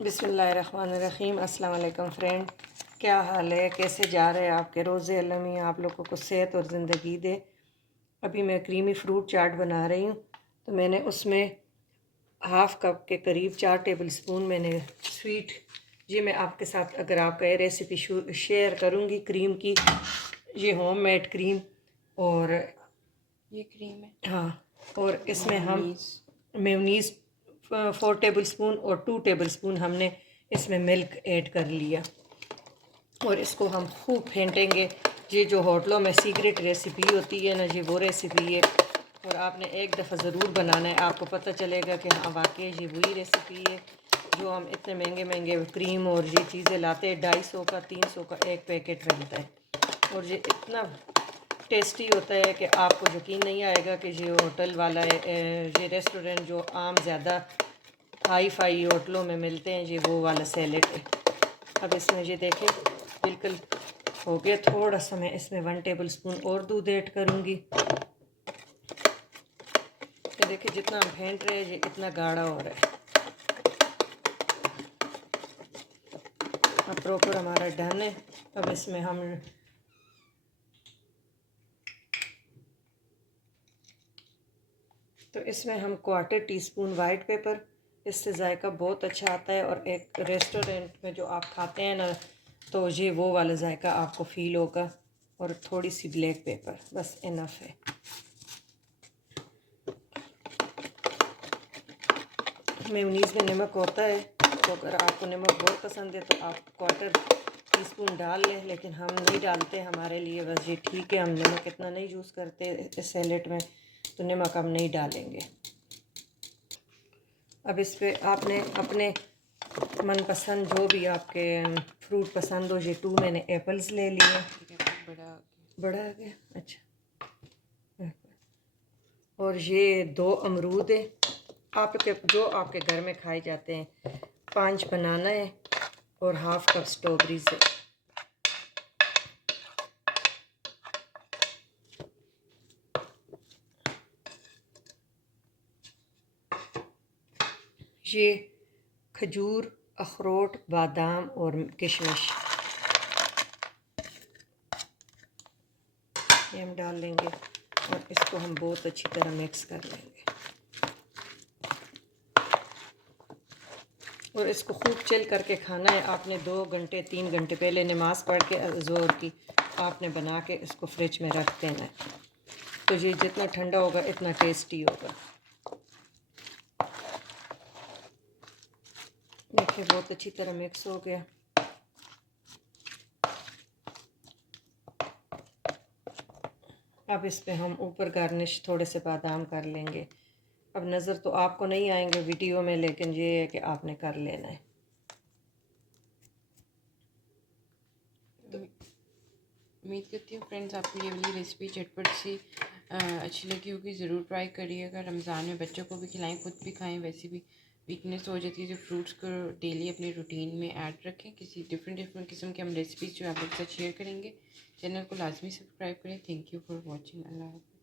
बिस्मिल्लाहिर्रहमानिर्रहीम। अस्सलाम वालेकुम फ्रेंड, क्या हाल है? कैसे जा रहे हैं आपके रोज़े? अल्लाह मियां आप लोगों को सेहत और ज़िंदगी दे। अभी मैं क्रीमी फ्रूट चाट बना रही हूँ, तो मैंने उसमें हाफ़ कप के करीब 4 टेबल स्पून मैंने स्वीट, ये मैं आपके साथ अगर आपका ये रेसिपी शेयर करूँगी क्रीम की। ये होममेड क्रीम और ये क्रीम है। हाँ, और इसमें हम मेयोनीज। मेयोनीज़ 4 टेबल स्पून और 2 टेबल स्पून हमने इसमें मिल्क ऐड कर लिया और इसको हम खूब फेंटेंगे। ये जो होटलों में सीक्रेट रेसिपी होती है ना, ये वो रेसिपी है और आपने एक दफ़ा ज़रूर बनाना है। आपको पता चलेगा कि हाँ वाकई ये वही रेसिपी है जो हम इतने महंगे महंगे क्रीम और ये चीज़ें लाते हैं। 250 का 300 का एक पैकेट मिलता है और ये इतना टेस्टी होता है कि आपको यकीन नहीं आएगा कि ये होटल वाला है। ये रेस्टोरेंट जो आम ज़्यादा हाई फाई होटलों में मिलते हैं, ये वो वाला सैलेड है। अब इसमें ये देखें बिल्कुल हो गया। थोड़ा सा मैं इसमें 1 टेबल स्पून और दूध ऐड करूँगी। ये देखिए जितना हम फेंट रहे हैं ये इतना गाढ़ा हो रहा है। अब प्रॉपर हमारा डन है। अब इसमें हम इसमें हम 1/4 टीस्पून वाइट पेपर, इससे जायका बहुत अच्छा आता है और एक रेस्टोरेंट में जो आप खाते हैं ना, तो ये वो वाला जायका आपको फ़ील होगा। और थोड़ी सी ब्लैक पेपर, बस इनफ है। मेयोनीज़ में नमक होता है, तो अगर आपको नमक बहुत पसंद है तो आप 1/4 टीस्पून डाल लें, लेकिन हम नहीं डालते। हमारे लिए बस ये ठीक है, हम नमक इतना नहीं यूज़ करते इस सैलेड में, तो नमक हम नहीं डालेंगे। अब इस पर आपने अपने मनपसंद जो भी आपके फ्रूट पसंद हो, ये 2 मैंने एप्पल्स ले लिए। बड़ा आ गया, अच्छा। और ये 2 अमरूद है, आपके जो आपके घर में खाए जाते हैं। 5 बनाना है और हाफ़ कप स्ट्रॉबेरीज है। ये खजूर, अखरोट, बादाम और किशमिश ये हम डाल लेंगे और इसको हम बहुत अच्छी तरह मिक्स कर लेंगे और इसको खूब चिल करके खाना है। आपने 2 घंटे 3 घंटे पहले नमाज़ पढ़ के ज़ोर की आपने बना के इसको फ्रिज में रख देना है, तो ये जितना ठंडा होगा इतना टेस्टी होगा। देखिए बहुत अच्छी तरह मिक्स हो गया। अब इस पे हम ऊपर गार्निश थोड़े से बादाम कर लेंगे। अब नज़र तो आपको नहीं आएंगे वीडियो में, लेकिन ये है कि आपने कर लेना है। उम्मीद करती हूँ फ्रेंड्स आपको ये वाली रेसिपी झटपट सी अच्छी लगी होगी। ज़रूर ट्राई करिएगा। रमज़ान में बच्चों को भी खिलाएं, खुद भी खाएं। वैसे भी वीकनेस हो जाती है, जो फ्रूट्स को डेली अपने रूटीन में ऐड रखें। किसी डिफरेंट किस्म के हम रेसिपीज़ जो आप लोग के साथ शेयर करेंगे। चैनल को लाजमी सब्सक्राइब करें। Thank you for watching. अल्लाह हाफ़िज़।